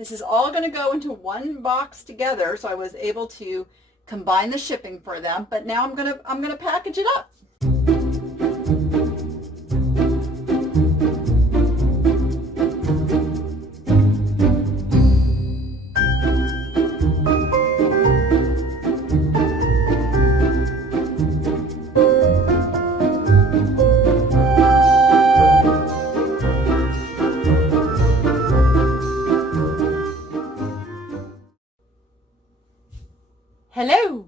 this is all going to go into one box together, so I was able to combine the shipping for them, but now I'm going to package it up. Hello!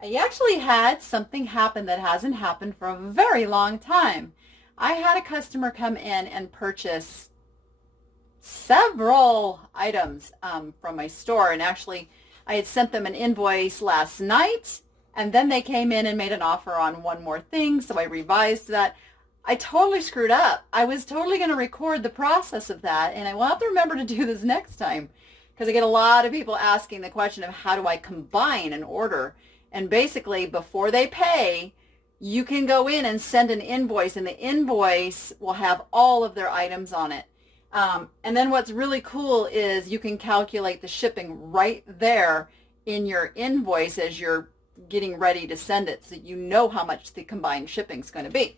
I actually had something happen that hasn't happened for a very long time. I had a customer come in and purchase several items from my store, and actually I had sent them an invoice last night, and then they came in and made an offer on one more thing, so I revised that. I totally screwed up. I was totally going to record the process of that, and I will have to remember to do this next time, because I get a lot of people asking the question of how do I combine an order. And basically, before they pay, you can go in and send an invoice, and the invoice will have all of their items on it. And then what's really cool is you can calculate the shipping right there in your invoice as you're getting ready to send it, so you know how much the combined shipping is going to be.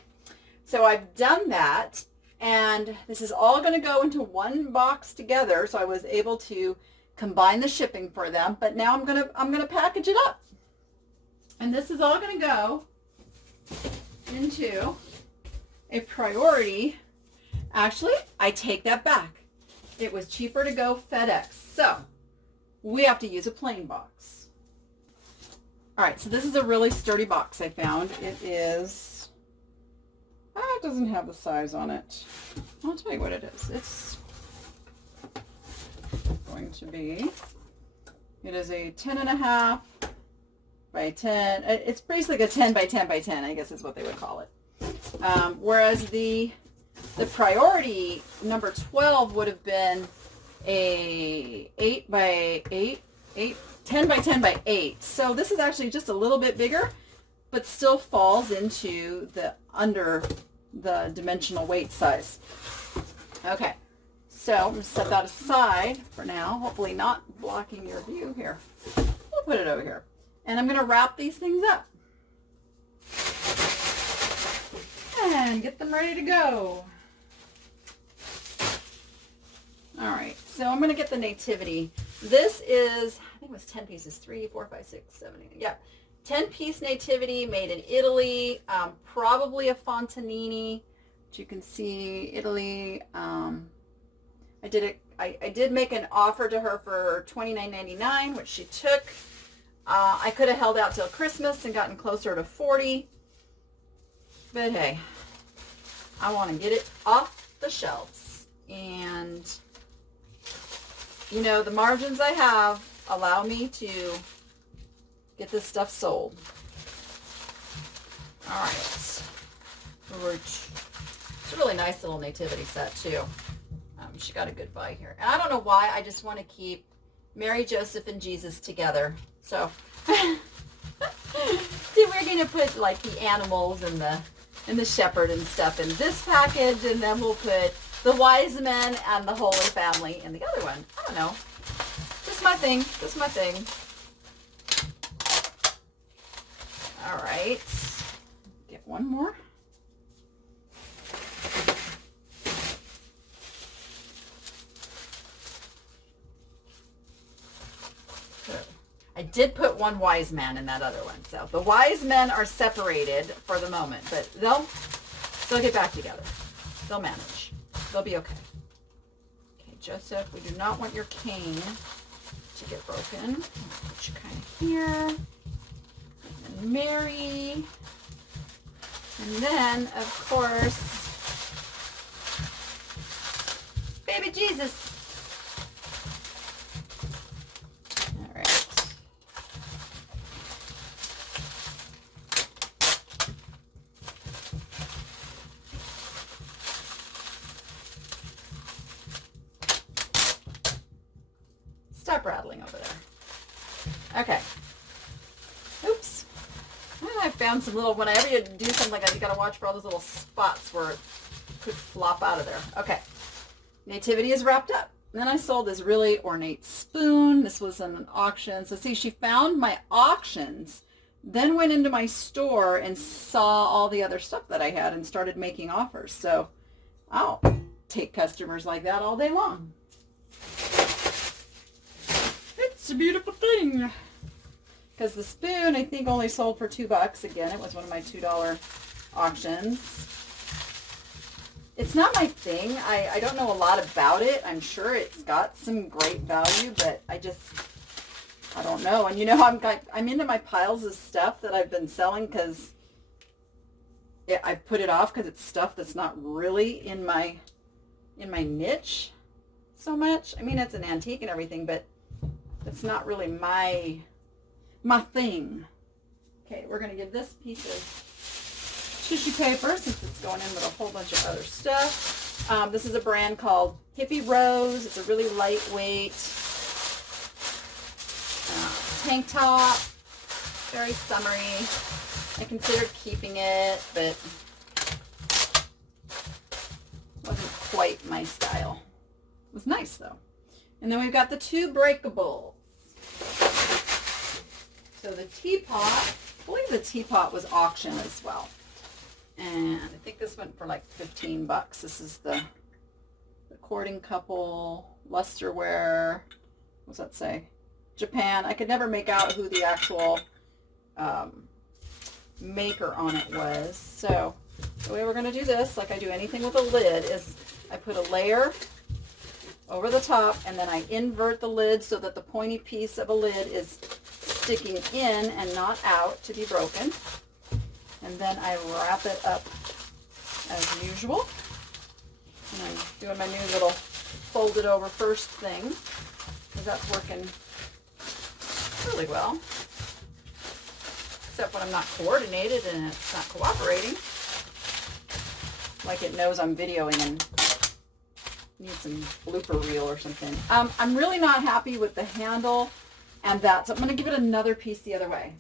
So I've done that. And this is all going to go into one box together, so I was able to combine the shipping for them. But now I'm going to package it up, and this is all going to go into a priority. Actually, I take that back. It was cheaper to go FedEx, so we have to use a plain box. All right, so this is a really sturdy box I found. It is. It doesn't have the size on it. I'll tell you what it is. It's going to be, it is a 10.5 by 10. It's basically a 10 by 10 by 10, I guess is what they would call it. Whereas the priority number 12 would have been a 8 by 8, 10 by 10 by 8. So this is actually just a little bit bigger, but still falls into the under the dimensional weight size. Okay, so I'm going to set that aside for now, hopefully not blocking your view here. We'll put it over here. And I'm going to wrap these things up and get them ready to go. All right, so I'm going to get the nativity. This is, I think it was 10 pieces, 3, 4, 5, 6, 7, 8, yeah. 10-piece nativity made in Italy, probably a Fontanini, which you can see, Italy. I did make an offer to her for $29.99, which she took. I could have held out till Christmas and gotten closer to $40, but hey, I want to get it off the shelves. And, you know, the margins I have allow me to get this stuff sold. All right. It's a really nice little nativity set too. She got a good buy here. And I don't know why, I just want to keep Mary, Joseph, and Jesus together. So, see, we're going to put like the animals and the shepherd and stuff in this package, and then we'll put the wise men and the Holy Family in the other one. I don't know. Just my thing. Just my thing. All right, get one more. Good. I did put one wise man in that other one. So the wise men are separated for the moment, but they'll get back together. They'll manage. They'll be okay. Okay, Joseph, we do not want your cane to get broken. Put you kind of here. And Mary. And then, of course, baby Jesus. All right. Stop rattling over there. Okay. Oops. I found some little, whenever you do something like that, you gotta watch for all those little spots where it could flop out of there. Okay. Nativity is wrapped up. then I sold this really ornate spoon. This was in an auction. So see, she found my auctions, then went into my store and saw all the other stuff that I had and started making offers. So I'll take customers like that all day long. It's a beautiful thing. Because the spoon, I think, only sold for $2. Again, it was one of my $2 auctions. It's not my thing. I don't know a lot about it. I'm sure it's got some great value, but I don't know. And you know, I'm into my piles of stuff that I've been selling because I put it off because it's stuff that's not really in my niche so much. I mean, it's an antique and everything, but it's not really my thing. Okay, we're gonna give this piece of tissue paper since it's going in with a whole bunch of other stuff. This is a brand called Hippie Rose. It's a really lightweight tank top, very summery. I considered keeping it, but wasn't quite my style. It was nice though. And then we've got the 2 breakables. So the teapot, I believe the teapot was auction as well. And I think this went for like $15. This is the courting couple, lusterware, what's that say? Japan. I could never make out who the actual maker on it was. So the way we're going to do this, like I do anything with a lid, is I put a layer over the top and then I invert the lid so that the pointy piece of a lid is sticking in and not out to be broken. And then I wrap it up as usual. And I'm doing my new little folded over first thing because that's working really well. Except when I'm not coordinated and it's not cooperating. Like it knows I'm videoing and needs some blooper reel or something. I'm really not happy with the handle and that, so I'm going to give it another piece the other way.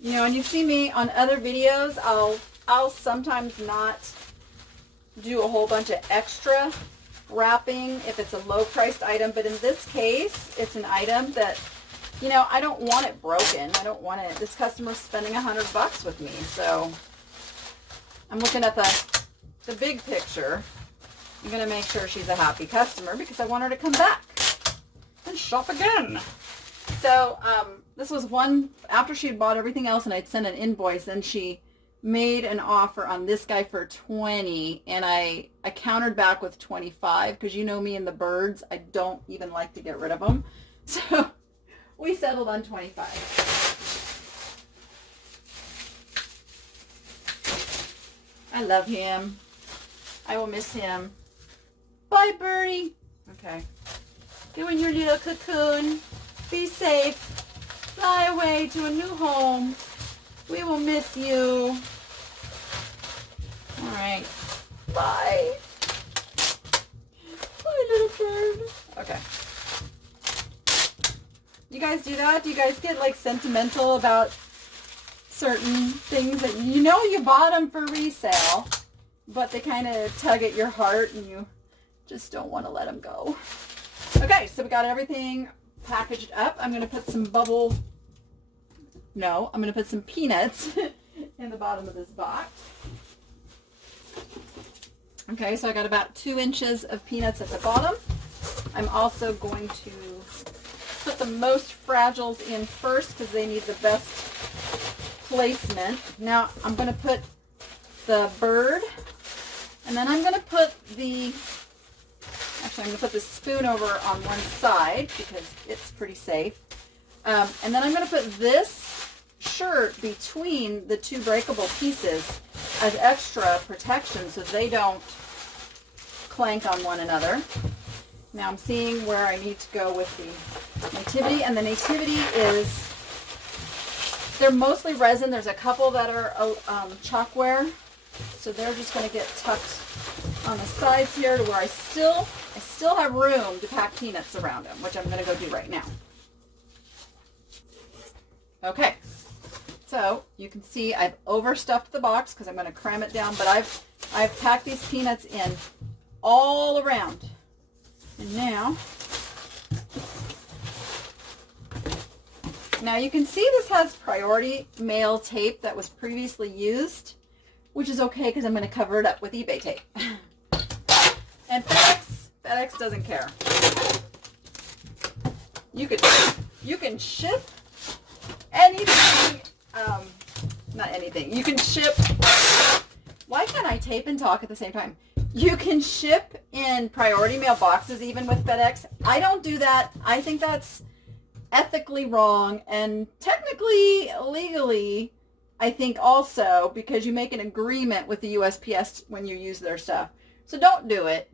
You know, and you've seen me on other videos, I'll sometimes not do a whole bunch of extra wrapping if it's a low-priced item, but in this case, it's an item that, you know, I don't want it broken. I don't want it. This customer's spending $100 with me, so I'm looking at the big picture. I'm going to make sure she's a happy customer because I want her to come back and shop again. So this was one, after she had bought everything else and I'd sent an invoice, then she made an offer on this guy for $20 and I countered back with $25 because you know me and the birds, I don't even like to get rid of them. So we settled on $25. I love him. I will miss him. Bye, birdie. Okay. Go in your little cocoon. Be safe. Fly away to a new home. We will miss you. All right. Bye. Bye, little bird. Okay. You guys do that? Do you guys get like sentimental about certain things that you know you bought them for resale, but they kind of tug at your heart and you just don't want to let them go? Okay, so we got everything packaged up. I'm going to put some I'm going to put some peanuts in the bottom of this box. Okay, so I got about 2 inches of peanuts at the bottom. I'm also going to put the most fragiles in first because they need the best placement. Now I'm going to put the bird, and then I'm going to put the spoon over on one side because it's pretty safe. And then I'm going to put this shirt between the 2 breakable pieces as extra protection so they don't clank on one another. Now I'm seeing where I need to go with the nativity, and the nativity is, they're mostly resin. There's a couple that are chalkware, so they're just going to get tucked on the sides here to where I still have room to pack peanuts around them, which I'm going to go do right now. Okay, so you can see I've overstuffed the box because I'm going to cram it down, but I've packed these peanuts in all around. And now you can see this has priority mail tape that was previously used, which is okay because I'm going to cover it up with eBay tape. And FedEx doesn't care. You can ship anything, not anything. You can ship, why can't I tape and talk at the same time? You can ship in priority mail boxes even with FedEx. I don't do that. I think that's ethically wrong, and technically, legally, I think also, because you make an agreement with the USPS when you use their stuff. So don't do it.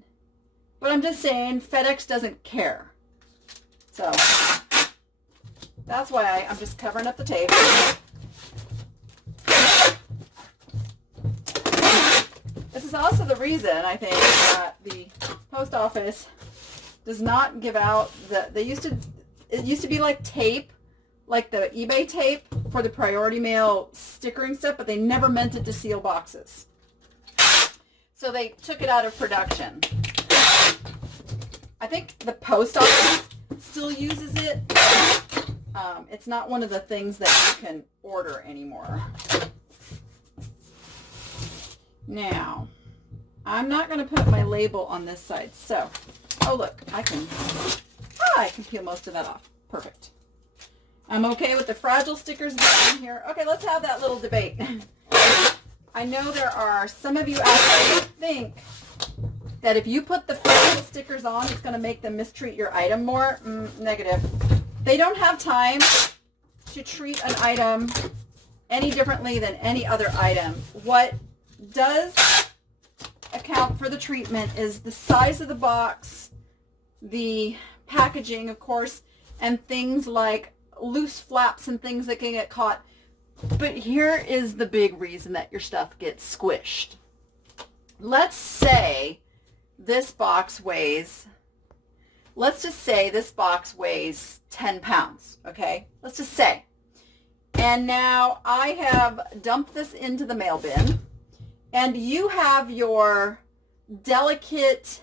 But I'm just saying FedEx doesn't care. So that's why I'm just covering up the tape. This is also the reason I think that the post office does not give out it used to be like tape, like the eBay tape for the priority mail stickering stuff, but they never meant it to seal boxes. So they took it out of production. I think the post office still uses it. It's not one of the things that you can order anymore. Now, I'm not going to put my label on this side. So, oh look, I can peel most of that off. Perfect. I'm okay with the fragile stickers being here. Okay, let's have that little debate. I know there are some of you out there who think that if you put the fragile stickers on, it's going to make them mistreat your item more. Negative. They don't have time to treat an item any differently than any other item. What does account for the treatment is the size of the box, the packaging, of course, and things like loose flaps and things that can get caught. But here is the big reason that your stuff gets squished. Let's say this box weighs, let's just say this box weighs 10 pounds, okay? Let's just say. And now I have dumped this into the mail bin, and you have your delicate,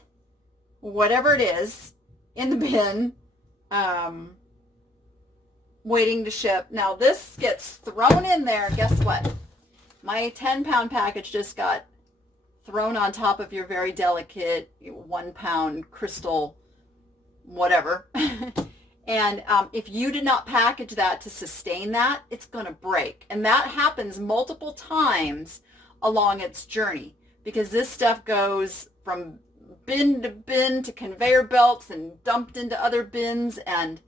whatever it is, in the bin, waiting to ship. Now this gets thrown in there. Guess what? My 10-pound package just got thrown on top of your very delicate 1-pound crystal whatever. And if you did not package that to sustain that, it's going to break. And that happens multiple times along its journey, because this stuff goes from bin to bin to conveyor belts and dumped into other bins, and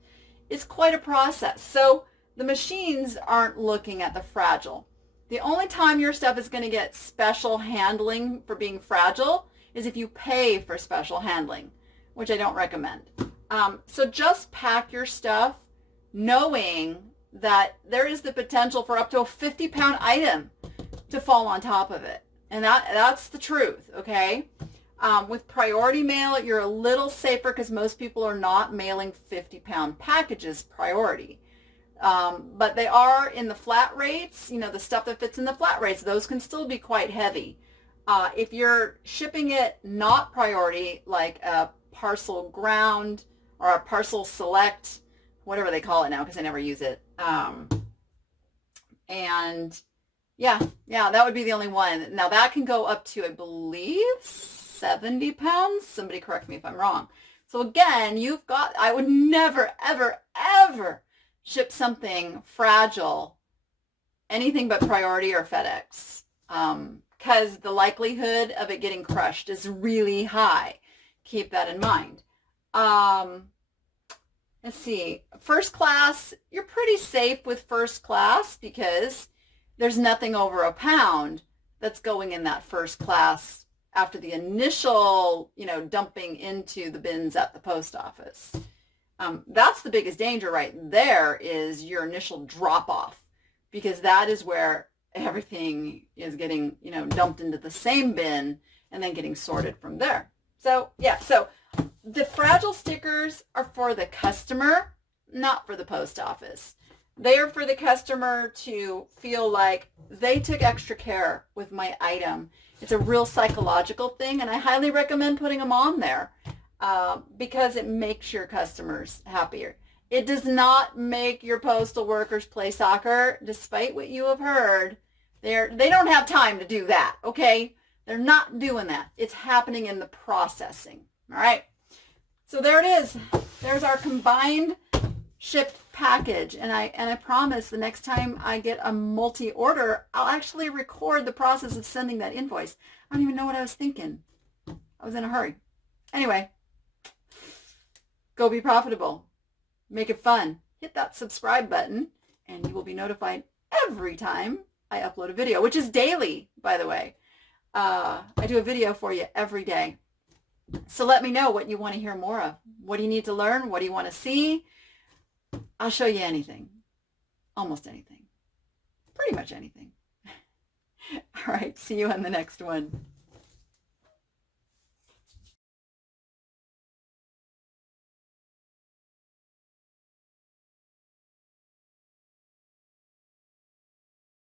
it's quite a process. So the machines aren't looking at the fragile. The only time your stuff is going to get special handling for being fragile is if you pay for special handling, which I don't recommend. So just pack your stuff knowing that there is the potential for up to a 50-pound item to fall on top of it. And that's the truth, okay? With priority mail, you're a little safer because most people are not mailing 50-pound packages priority. But they are in the flat rates, you know, the stuff that fits in the flat rates, those can still be quite heavy. If you're shipping it not priority, like a parcel ground or a parcel select, whatever they call it now because I never use it. And yeah, that would be the only one. Now that can go up to, I believe, 70 pounds. Somebody correct me if I'm wrong. So again, you've got, I would never, ever, ever ship something fragile, anything but priority or FedEx, because the likelihood of it getting crushed is really high. Keep that in mind. Let's see, first class, you're pretty safe with first class because there's nothing over a pound that's going in that first class after the initial, dumping into the bins at the post office. That's the biggest danger right there, is your initial drop off, because that is where everything is getting, dumped into the same bin and then getting sorted from there. So yeah, so the fragile stickers are for the customer, not for the post office. They are for the customer to feel like they took extra care with my item. It's a real psychological thing, and I highly recommend putting them on there because it makes your customers happier. It does not make your postal workers play soccer, despite what you have heard. They don't have time to do that, okay? They're not doing that. It's happening in the processing, all right? So there it is. There's our combined shipped package. And I promise the next time I get a multi-order, I'll actually record the process of sending that invoice. I don't even know what I was thinking. I was in a hurry. Anyway, go be profitable. Make it fun. Hit that subscribe button and you will be notified every time I upload a video, which is daily, by the way. I do a video for you every day. So let me know what you want to hear more of. What do you need to learn? What do you want to see? I'll show you anything. Almost anything. Pretty much anything. All right. See you on the next one.